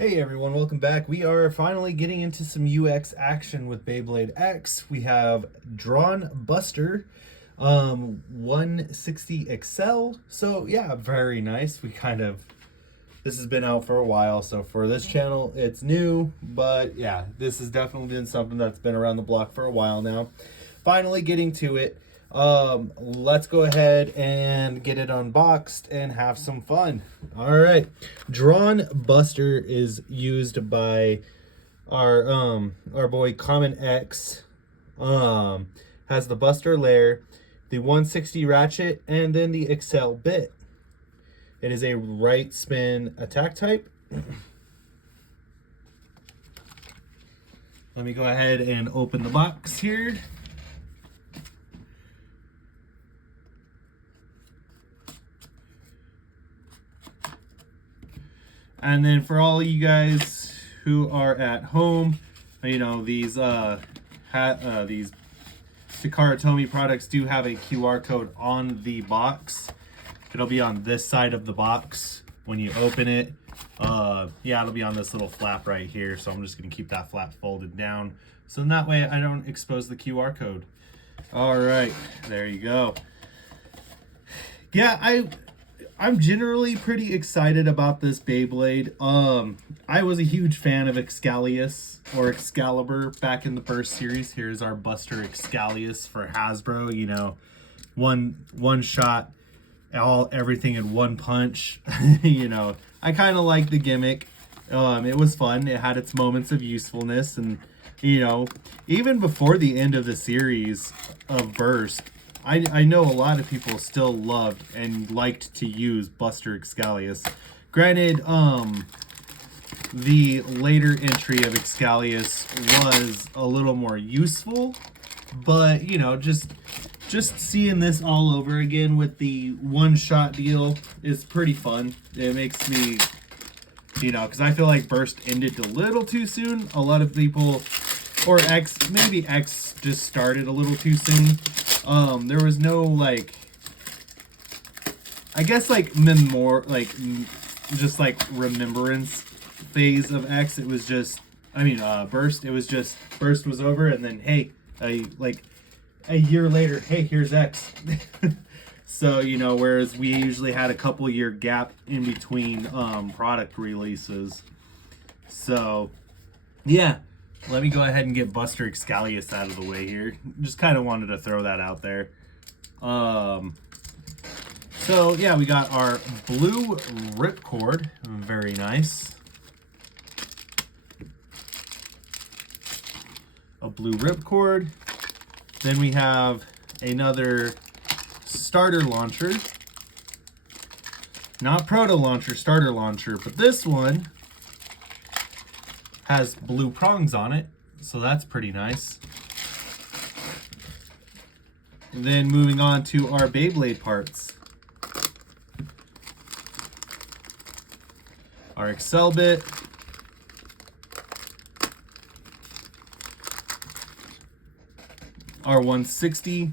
Hey everyone, welcome back. We are finally getting into some UX action with Beyblade X. We have Dran Buster 160 XL. So yeah, very nice. This has been out for a while, so for this channel it's new, but yeah, this has definitely been something that's been around the block for a while now. Finally getting to it. Let's go ahead and get it unboxed and have some fun. All right, Dran Buster is used by our boy Common X. Has the Buster layer, the 160 ratchet, and then the XL bit. It is a right spin attack type. Let me go ahead and open the box here. And then for all you guys who are at home, you know, these Takara Tomy products do have a QR code on the box. It'll be on this side of the box when you open it. Yeah, it'll be on this little flap right here. So I'm just gonna keep that flap folded down. So in that way I don't expose the QR code. All right, there you go. Yeah, I'm generally pretty excited about this Beyblade. I was a huge fan of Excalibur back in the first series. Here's our Buster Excalius for Hasbro. You know, one shot, everything in one punch. You know, I kind of like the gimmick. It was fun. It had its moments of usefulness, and you know, even before the end of the series of Burst, I know a lot of people still loved and liked to use Buster Excalius. Granted, the later entry of Excalius was a little more useful, but you know, just seeing this all over again with the one-shot deal is pretty fun. It makes me, you know, because I feel like Burst ended a little too soon. A lot of people, or maybe X just started a little too soon. There was no, like, I guess, like, just like remembrance phase of X. It was just, Burst. It was just, Burst was over, and then, hey, like a year later, hey, here's X. So, you know, whereas we usually had a couple year gap in between product releases. So, yeah. Let me go ahead and get Buster Excalius out of the way here. Just kind of wanted to throw that out there. So yeah, we got our blue ripcord. Very nice. A blue ripcord. Then we have another starter launcher. Not proto launcher, starter launcher, but this one has blue prongs on it, so that's pretty nice. And then moving on to our Beyblade parts. Our XL bit. Our 160.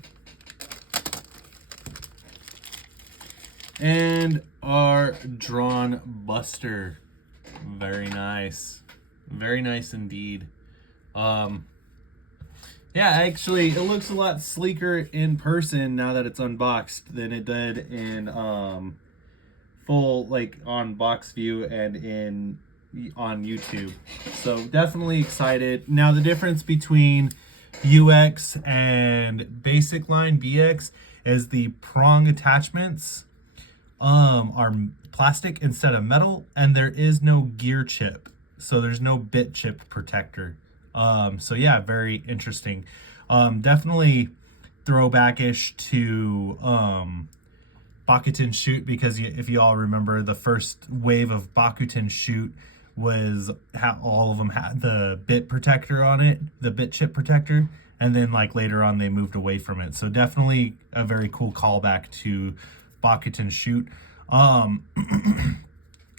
And our Dran Buster. Very nice. Very nice indeed. Yeah, actually, it looks a lot sleeker in person now that it's unboxed than it did in full, like, on box view and on YouTube. So definitely excited. Now the difference between UX and basic line BX is the prong attachments are plastic instead of metal, and there is no gear chip. So there's no bit chip protector. So yeah, very interesting. Definitely throwback-ish to Bakuten Shoot, because if you all remember, the first wave of Bakuten Shoot was how all of them had the bit protector on it, the bit chip protector, and then like later on they moved away from it. So definitely a very cool callback to Bakuten Shoot.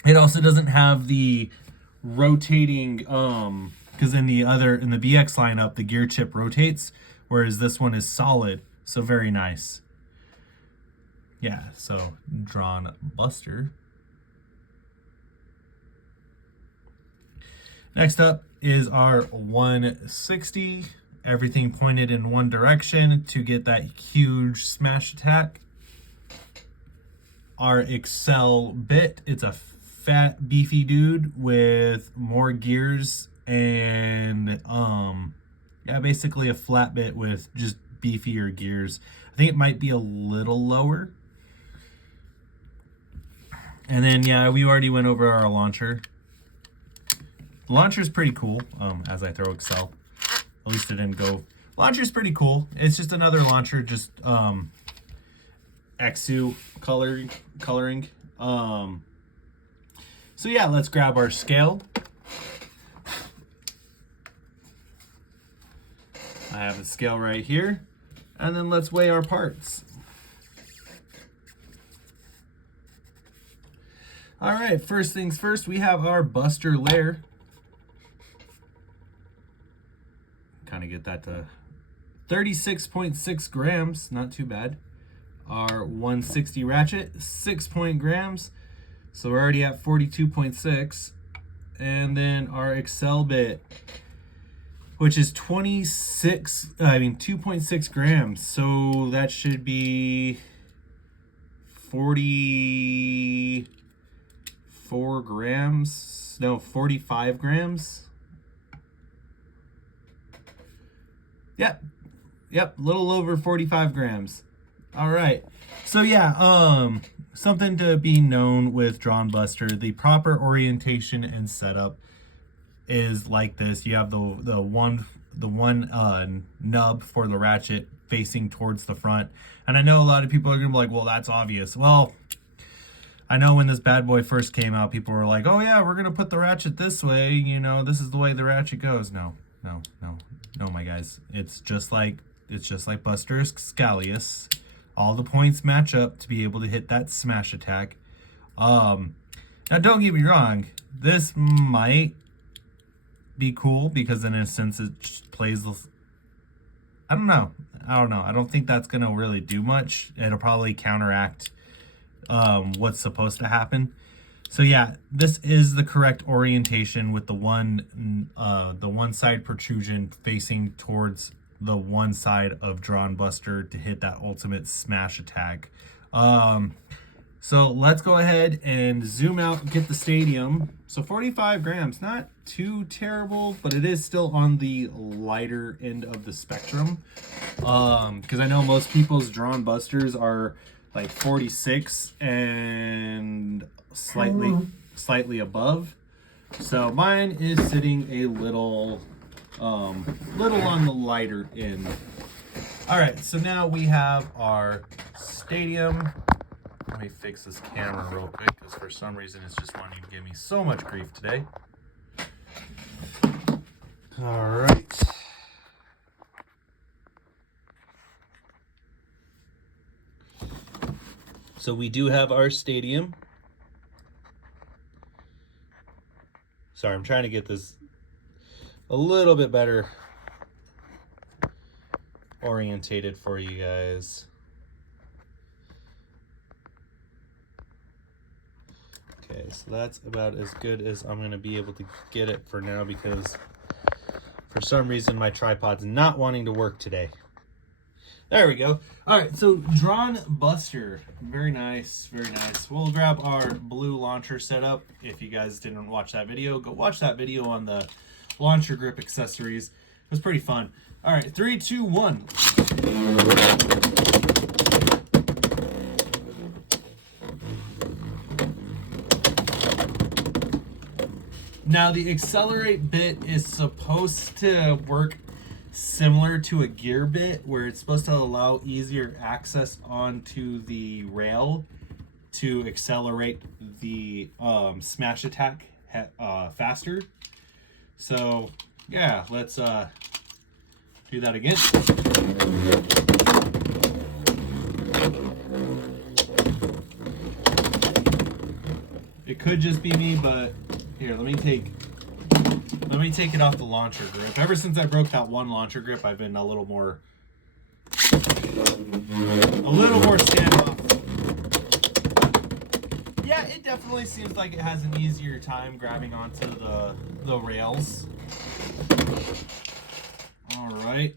It also doesn't have the rotating, because in the BX lineup the gear chip rotates, whereas this one is solid. So very nice. Yeah, so Dran Buster. Next up is our 160. Everything pointed in one direction to get that huge smash attack. Our Excel bit, it's a fat, beefy dude with more gears and yeah, basically a flat bit with just beefier gears. I think it might be a little lower. And then yeah, we already went over our launcher. The launcher's pretty cool. As I throw Excel, at least it didn't go. Launcher's pretty cool. It's just another launcher, just Exu coloring. So yeah, let's grab our scale. I have the scale right here, and then let's weigh our parts. All right, first things first, we have our Buster layer. Kind of get that to 36.6 grams, not too bad. Our 160 ratchet, 6 grams, so we're already at 42.6. And then our Excel bit, which is 2.6 grams, so that should be 44 grams, no, 45 grams. Yep, a little over 45 grams. All right, so yeah, something to be known with Dran Buster, the proper orientation and setup is like this. You have the one nub for the ratchet facing towards the front, and I know a lot of people are gonna be like, well, that's obvious. Well, I know when this bad boy first came out, people were like, oh yeah, we're gonna put the ratchet this way, you know, this is the way the ratchet goes. No, my guys, it's just like Buster's Scalius. All the points match up to be able to hit that smash attack. Now don't get me wrong, this might be cool because in a sense it plays, I don't know. I don't think that's gonna really do much. It'll probably counteract what's supposed to happen. So yeah, this is the correct orientation with the one side protrusion facing towards the one side of Dran Buster to hit that ultimate smash attack. So let's go ahead and zoom out and get the stadium. So 45 grams, not too terrible, but it is still on the lighter end of the spectrum. Because I know most people's Dran Busters are like 46 and slightly above. So mine is sitting a little on the lighter end. All right, so now we have our stadium. Let me fix this camera real quick because for some reason it's just wanting to give me so much grief today. All right. So we do have our stadium. Sorry, I'm trying to get this a little bit better orientated for you guys. Okay, so that's about as good as I'm going to be able to get it for now because for some reason my tripod's not wanting to work today. There we go. All right, so Dran Buster, very nice, very nice. We'll grab our blue launcher setup. If you guys didn't watch that video, go watch that video on the launcher grip accessories. It was pretty fun. All right, 3, 2, 1. Now the accelerate bit is supposed to work similar to a gear bit where it's supposed to allow easier access onto the rail to accelerate the smash attack faster. So yeah, let's do that again. It could just be me, but here, let me take it off the launcher grip. Ever since I broke that one launcher grip, I've been a little more standoff. Yeah, it definitely seems like it has an easier time grabbing onto the rails. All right.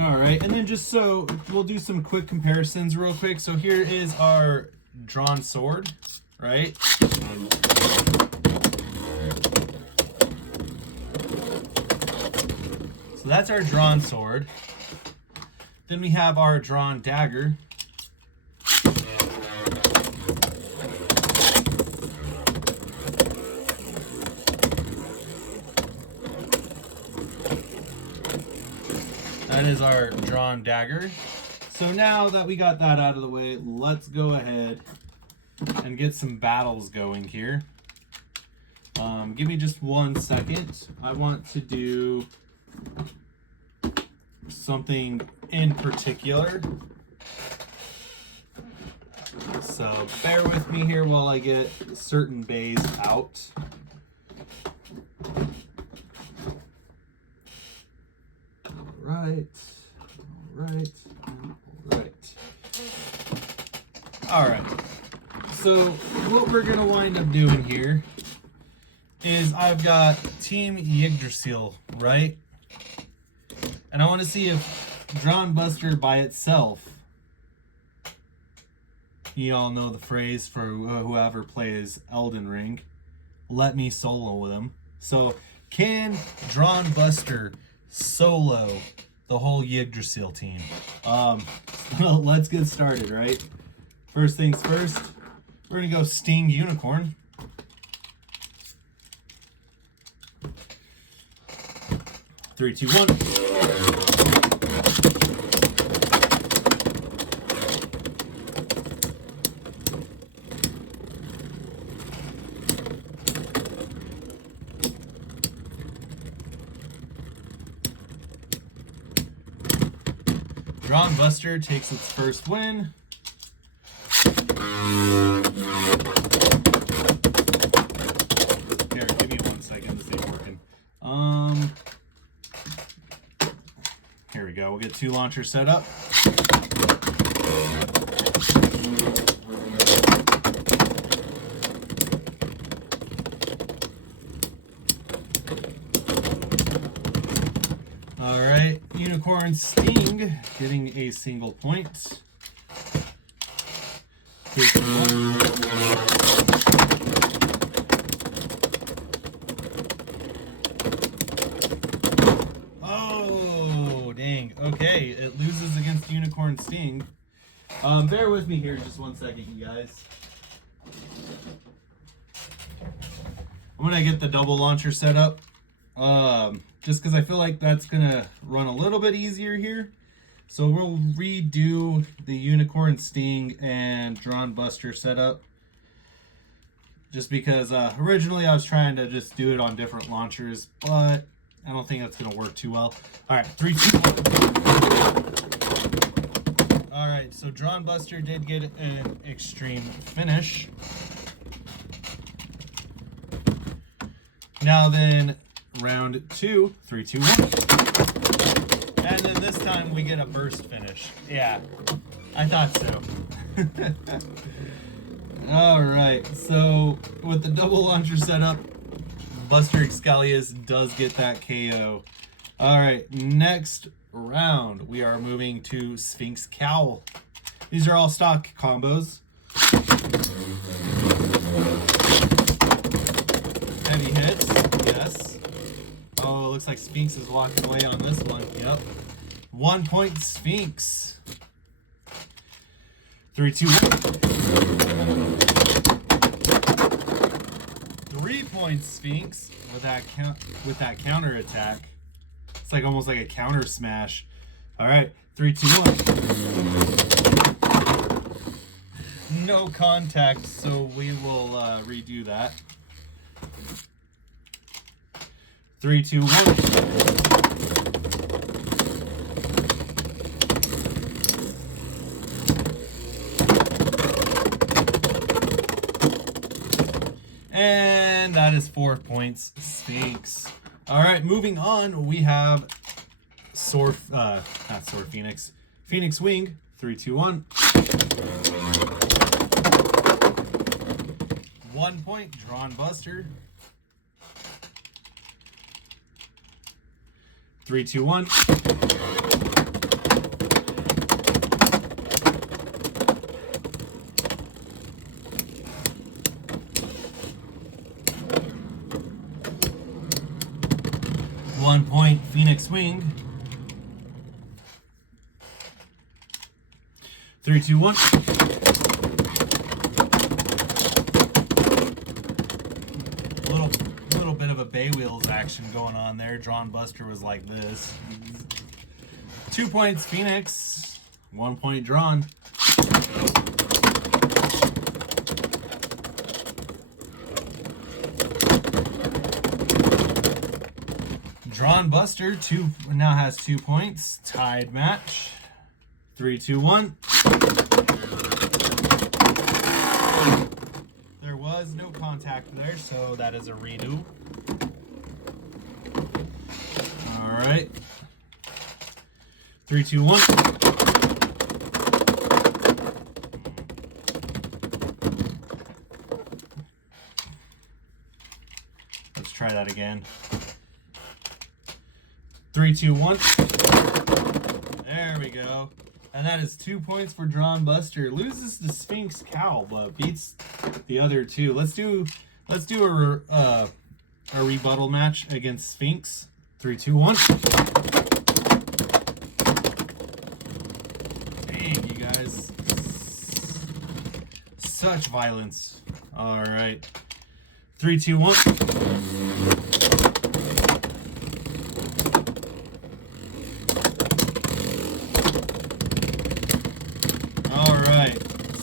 All right, and then just so we'll do some quick comparisons real quick. So here is our drawn sword, right? So that's our drawn sword. Then we have our drawn dagger. That is our drawn dagger. So now that we got that out of the way, let's go ahead and get some battles going here. Give me just 1 second. I want to do something in particular. So bear with me here while I get certain bays out. All right. So what we're gonna wind up doing here is I've got Team Yggdrasil, right? And I want to see if Dran Buster by itself, you all know the phrase for whoever plays Elden Ring, let me solo with him. So can Dran Buster solo the whole Yggdrasil team? So let's get started, right? First things first, we're gonna go Sting Unicorn. Three, two, one. Dran Buster takes its first win. Here, give me 1 second. This ain't working. Here we go. We'll get 2 launchers set up. All right, Unicorn Sting getting a single point. Oh, dang. Okay, it loses against Unicorn Sting. Bear with me here just 1 second, you guys. I'm gonna get the double launcher set up. Just because I feel like that's gonna run a little bit easier here. So we'll redo the Unicorn Sting and Dran Buster setup. Just because originally I was trying to just do it on different launchers, but I don't think that's gonna work too well. All right, 3, 2, 1. All right, so Dran Buster did get an extreme finish. Now then, round 2, 3, 2, 1. And then this time we get a burst finish. Yeah, I thought so. All right, so with the double launcher setup, Buster Excalius does get that KO. All right, next round, we are moving to Sphinx Cowl. These are all stock combos. Heavy hits, yes. Oh, it looks like Sphinx is walking away on this one. Yep. 1 point Sphinx. 3, 2, 1. 3 points Sphinx with that counter attack. It's like almost like a counter smash. All right, 3, 2, 1. No contact, so we will redo that. 3, 2, 1. And that is 4 points, Sphinx. All right, moving on, we have not Sword Phoenix. Phoenix Wing, 3, 2, 1. 1 point, Dran Buster. 3, 2, 1. One point, Phoenix Wing. 3, 2, 1. Little bit of a Bay Wheels action going on there. Dran Buster was like this. 2 points, Phoenix. 1 point, Dran. Dran Buster now has 2 points. Tied match. 3, 2, 1. There was no contact there, so that is a redo. All right. 3, 2, 1. Let's try that again. 3, 2, 1. There we go. And that is 2 points for Dran Buster. Loses the Sphinx Cowl, but beats the other two. Let's do a rebuttal match against Sphinx. 3, 2, 1. Dang, you guys. Such violence. All right. 3, 2, 1.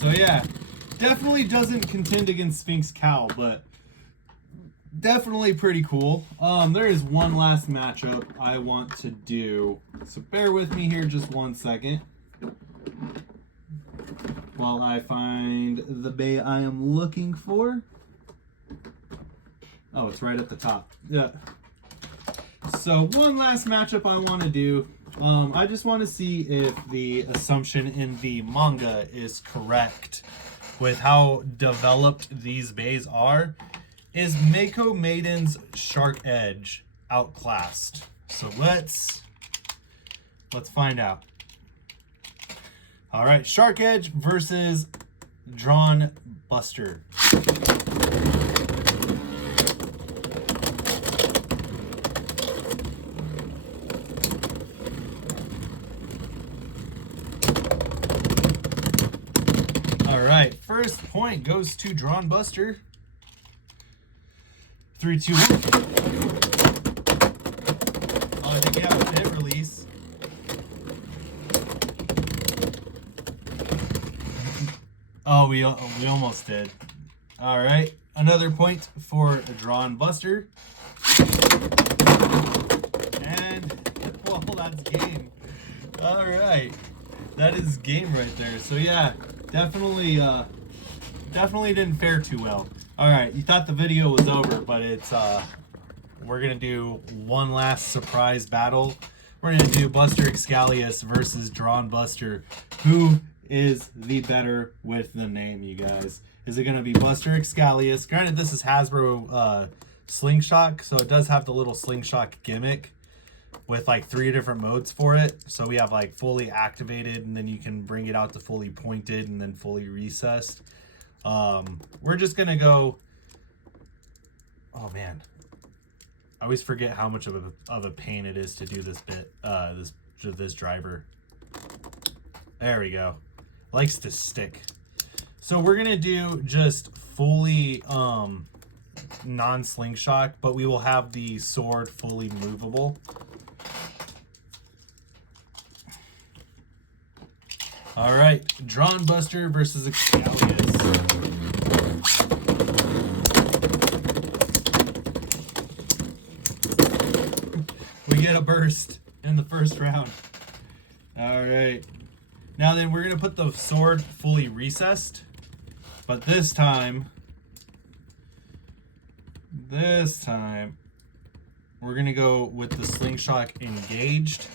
So yeah, definitely doesn't contend against Sphinx Cowl, but definitely pretty cool. There is one last matchup I want to do, so bear with me here just 1 second while I find the bay I am looking for. Oh, it's right at the top. Yeah. So one last matchup I want to do. I just want to see if the assumption in the manga is correct with how developed these bays are. Is Mako Maiden's Shark Edge outclassed? So let's find out. All right, Shark Edge versus Dran Buster. Alright, first point goes to Dran Buster. 3, 2, 1. Oh, I think you have a hit release. Oh, we almost did. Alright, another point for Dran Buster. And, well, that's game. Alright, that is game right there. So yeah. Definitely didn't fare too well. All right, you thought the video was over, but it's we're gonna do one last surprise battle. We're gonna do Buster Excalius versus Dran Buster. Who is the better with the name, you guys? Is it gonna be Buster Excalius? Granted, this is Hasbro Slingshot, so it does have the little slingshot gimmick with like 3 different modes for it. So we have like fully activated, and then you can bring it out to fully pointed, and then fully recessed. We're just gonna go. Oh man, I always forget how much of a pain it is to do this bit. This driver. There we go. Likes to stick. So we're gonna do just fully non-slingshot, but we will have the sword fully movable. All right, Dran Buster versus Excalius. We get a burst in the first round. All right. Now then, we're going to put the sword fully recessed. But this time, this time we're gonna go with the slingshot engaged.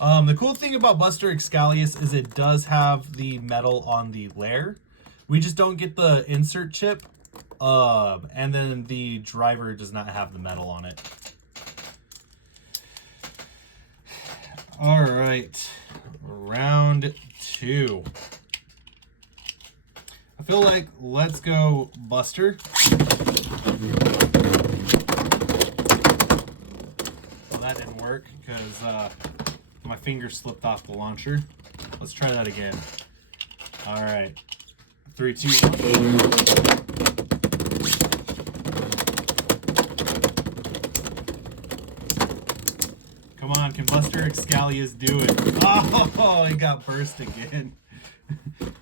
The cool thing about Buster Excalius is it does have the metal on the layer. We just don't get the insert chip. And then the driver does not have the metal on it. All right, round 2. I feel like let's go Buster. Well, that didn't work because my finger slipped off the launcher. Let's try that again. All right, 3, 2, 1. Come on, can Buster Excalius do it? Oh, he got burst again.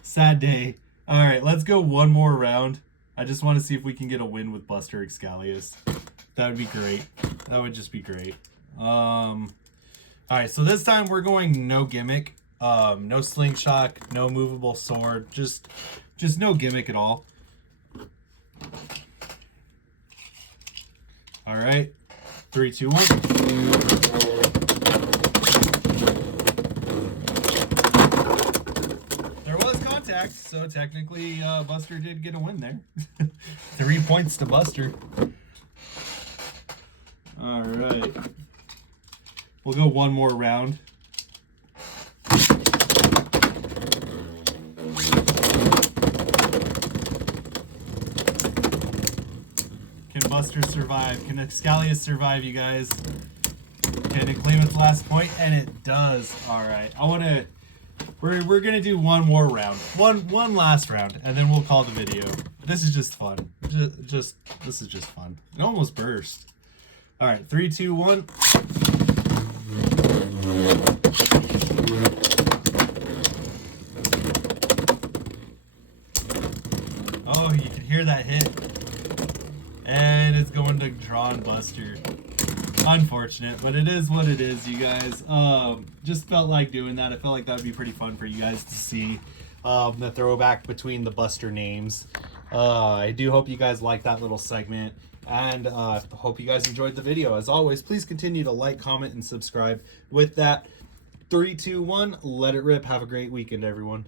Sad day. All right, let's go one more round. I just want to see if we can get a win with Buster Excalius. That would be great. That would just be great. All right, so this time we're going no gimmick. No slingshot, no movable sword. Just no gimmick at all. All right, 3, 2, 1. So technically, Buster did get a win there. 3 points to Buster. All right. We'll go one more round. Can Buster survive? Can Excalius survive, you guys? Can it claim its last point? And it does. All right. We're gonna do one more round, one last round, and then we'll call the video. This is just fun. This is just fun. It almost burst. All right, 3, 2, 1. Oh, you can hear that hit, and it's going to Dran Buster. Unfortunate, but it is what it is, you guys. Just felt like doing that. I felt like that would be pretty fun for you guys to see, the throwback between the Buster names. I do hope you guys like that little segment, and hope you guys enjoyed the video. As always, please continue to like, comment, and subscribe. With that, 3, 2, 1, let it rip. Have a great weekend, everyone.